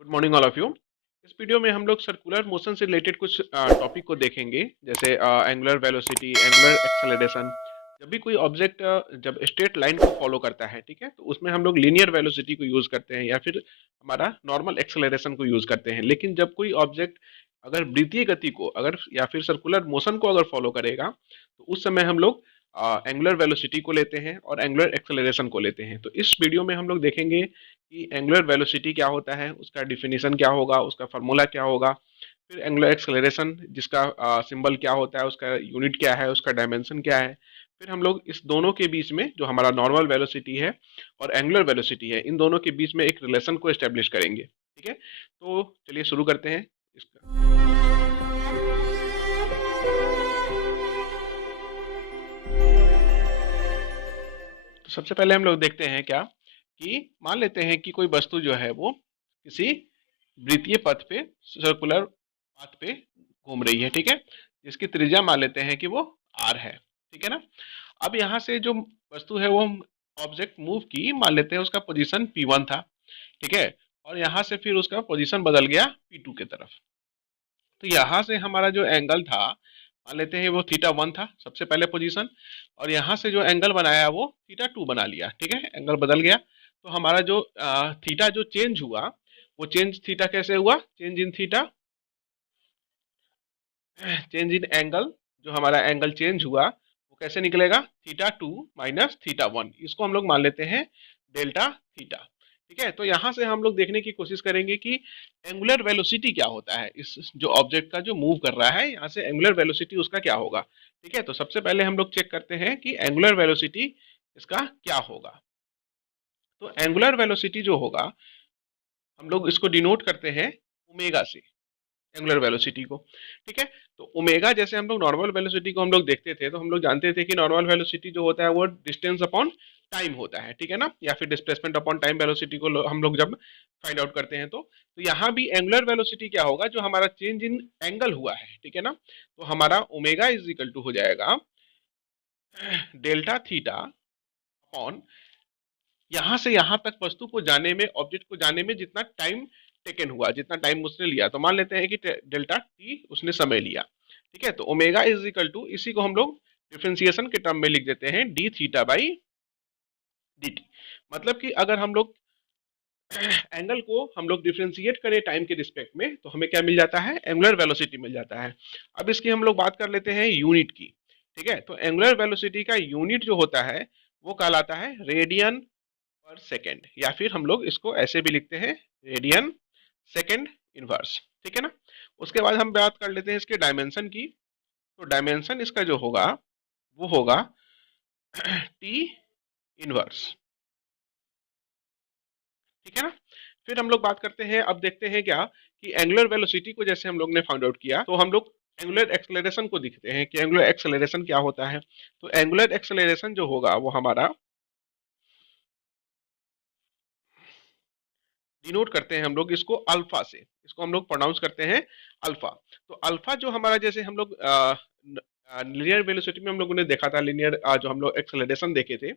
Good morning all of you. इस video में हम लोग सर्कुलर मोशन से रिलेटेड कुछ टॉपिक को देखेंगे, जैसे एंगुलर वेलोसिटी, एंगुलर एक्सेलरेशन। जब भी कोई ऑब्जेक्ट जब स्ट्रेट लाइन को फॉलो करता है, ठीक है, तो उसमें हम लोग लीनियर वेलोसिटी को यूज करते हैं या फिर हमारा नॉर्मल एक्सेलरेशन को यूज करते हैं। लेकिन जब कोई ऑब्जेक्ट अगर वृत्तीय गति को अगर या फिर सर्कुलर मोशन को अगर फॉलो करेगा, तो उस समय हम लोग एंगुलर वेलोसिटी को लेते हैं और एंगुलर एक्सेलरेशन को लेते हैं। तो इस वीडियो में हम लोग देखेंगे कि एंगुलर वेलोसिटी क्या होता है, उसका डिफिनीशन क्या होगा, उसका फार्मूला क्या होगा, फिर एंगुलर एक्सेलरेशन जिसका सिंबल क्या होता है, उसका यूनिट क्या है, उसका डायमेंशन क्या है। फिर हम लोग इस दोनों के बीच में जो हमारा नॉर्मल वेलोसिटी है और एंगुलर वेलोसिटी है, इन दोनों के बीच में एक रिलेशन को एस्टेब्लिश करेंगे। ठीक है, तो चलिए शुरू करते हैं इसका। तो सबसे पहले हम लोग देखते हैं क्या कि मान लेते हैं कि कोई वस्तु जो है वो किसी वृत्तीय पथ पे, सर्कुलर पाथ पे घूम रही है, ठीक है, जिसकी त्रिज्या मान लेते हैं कि वो r है, ठीक है ना। अब यहाँ से जो वस्तु है वो ऑब्जेक्ट मूव की, मान लेते हैं उसका पोजीशन p1 था, ठीक है, और यहाँ से फिर उसका पोजीशन बदल गया p2 के तरफ। तो यहाँ से हमारा जो एंगल था, मान लेते हैं वो θ1 था सबसे पहले पोजीशन, और यहाँ से जो एंगल बनाया वो θ2 बना लिया, ठीक है, एंगल बदल गया। तो हमारा जो थीटा जो चेंज हुआ, वो चेंज थीटा कैसे हुआ, change in theta, change in angle, जो हमारा एंगल चेंज हुआ वो कैसे निकलेगा, θ2 माइनस θ1, इसको हम लोग मान लेते हैं डेल्टा थीटा। ठीक है, तो यहाँ से हम लोग देखने की कोशिश करेंगे कि एंगुलर वेलोसिटी क्या होता है, इस जो ऑब्जेक्ट का जो मूव कर रहा है, यहाँ से एंगुलर वेलोसिटी उसका क्या होगा। ठीक है, तो सबसे पहले हम लोग चेक करते हैं कि एंगुलर वेलोसिटी इसका क्या होगा। तो एंगुलर वेलोसिटी जो होगा, हम लोग इसको डिनोट करते हैं ओमेगा से, एंगुलर वेलोसिटी को। ठीक है, तो ओमेगा जैसे हम लोग नॉर्मल वेलोसिटी को हम लोग देखते थे, तो हम लोग जानते थे कि नॉर्मल वेलोसिटी जो होता है वो डिस्टेंस अपॉन टाइम होता है, ठीक है ना, या फिर डिस्प्लेसमेंट अपॉन टाइम वेलोसिटी को हम लोग जब फाइंड आउट करते हैं, तो यहाँ भी एंगुलर वेलोसिटी क्या होगा, जो हमारा चेंज इन एंगल हुआ है, ठीक है ना, तो हमारा ओमेगा इज इक्वल टू हो जाएगा डेल्टा थीटा अपॉन यहाँ से यहाँ तक वस्तु को जाने में, ऑब्जेक्ट को जाने में जितना टाइम टेकन हुआ, जितना टाइम उसने लिया, तो मान लेते हैं कि डेल्टा टी उसने समय लिया। ठीक है, तो ओमेगा इज इक्वल टू, इसी को हम लोग डिफरेंशिएशन के टर्म में लिख देते हैं D theta by D T. मतलब कि अगर हम लोग एंगल को हम लोग डिफरेंशिएट करें टाइम के रिस्पेक्ट में, तो हमें क्या मिल जाता है, एंगुलर वेलोसिटी मिल जाता है। अब इसकी हम लोग बात कर लेते हैं यूनिट की। ठीक है, तो एंगुलर वेलोसिटी का यूनिट जो होता है वो कहलाता है रेडियन पर सेकेंड, या फिर हम लोग इसको ऐसे भी लिखते हैं रेडियन सेकेंड इनवर्स। ठीक है ना। उसके बाद हम बात कर लेते हैं इसके डायमेंशन की। तो डायमेंशन इसका जो होगा वो होगा टी इनवर्स। ठीक है ना। फिर हम लोग बात करते हैं, अब देखते हैं क्या कि एंगुलर वेलोसिटी को जैसे हम लोग ने फाइंड आउट किया, तो हम लोग एंगुलर एक्सेलरेशन को देखते हैं कि एंगुलर एक्सेलरेशन क्या होता है। तो एंगुलर एक्सेलरेशन जो होगा वो हमारा डिनोट करते हैं हम लोग इसको अल्फा से, इसको हम लोग प्रोनाउंस करते हैं अल्फा। तो अल्फा जो हमारा, जैसे हम लोग लीनियर वेलोसिटी में हम लोगों ने देखा था, लीनियर जो हम लोग एक्सेलरेशन देखे थे,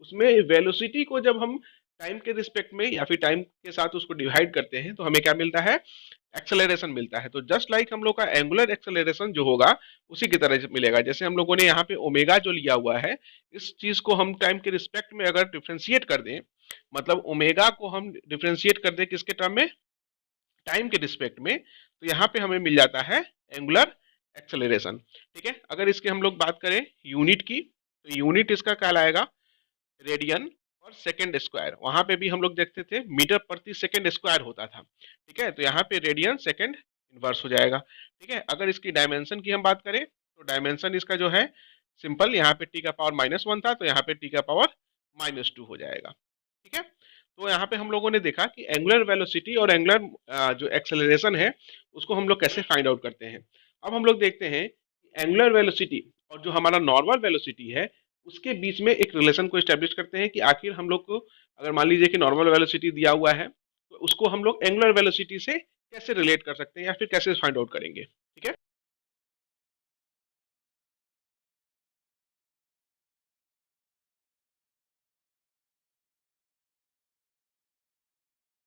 उसमें वेलोसिटी को जब हम टाइम के रिस्पेक्ट में या फिर टाइम के साथ उसको डिवाइड करते हैं, तो हमें क्या मिलता है, एक्सेलरेशन मिलता है। तो जस्ट लाइक हम लोग का एंगुलर एक्सेलरेशन जो होगा उसी की तरह मिलेगा। जैसे हम लोगों ने यहाँ पे ओमेगा जो लिया हुआ है, इस चीज को हम टाइम के रिस्पेक्ट में अगर डिफ्रेंशिएट कर दें, मतलब ओमेगा को हम डिफ्रेंशिएट कर दें किसके टर्म में, टाइम के रिस्पेक्ट में, तो यहाँ पे हमें मिल जाता है एंगुलर एक्सेलरेशन। ठीक है, अगर इसकी हम लोग बात करें यूनिट की, तो यूनिट इसका कहलाएगा रेडियन पर सेकेंड स्क्वायर। वहां पे भी हम लोग देखते थे मीटर प्रति सेकेंड स्क्वायर होता था। ठीक है, तो यहाँ पे रेडियन सेकेंड इनवर्स हो जाएगा। ठीक है, अगर इसकी डायमेंशन की हम बात करें, तो डायमेंशन इसका जो है सिंपल, यहाँ पे टी का पावर -1 था, तो यहाँ पे टी का पावर -2 हो जाएगा। ठीक है, तो यहाँ पे हम लोगों ने देखा कि एंगुलर वेलोसिटी और एंगुलर जो एक्सेलरेशन है उसको हम लोग कैसे फाइंड आउट करते हैं। अब हम लोग देखते हैं एंगुलर वेलोसिटी और जो हमारा नॉर्मल वेलोसिटी है उसके बीच में एक रिलेशन को एस्टेब्लिश करते हैं कि आखिर हम लोग को, अगर मान लीजिए कि नॉर्मल वेलोसिटी दिया हुआ है, तो उसको हम लोग एंगुलर वेलोसिटी से कैसे रिलेट कर सकते हैं या फिर कैसे फाइंड आउट करेंगे। ठीक है।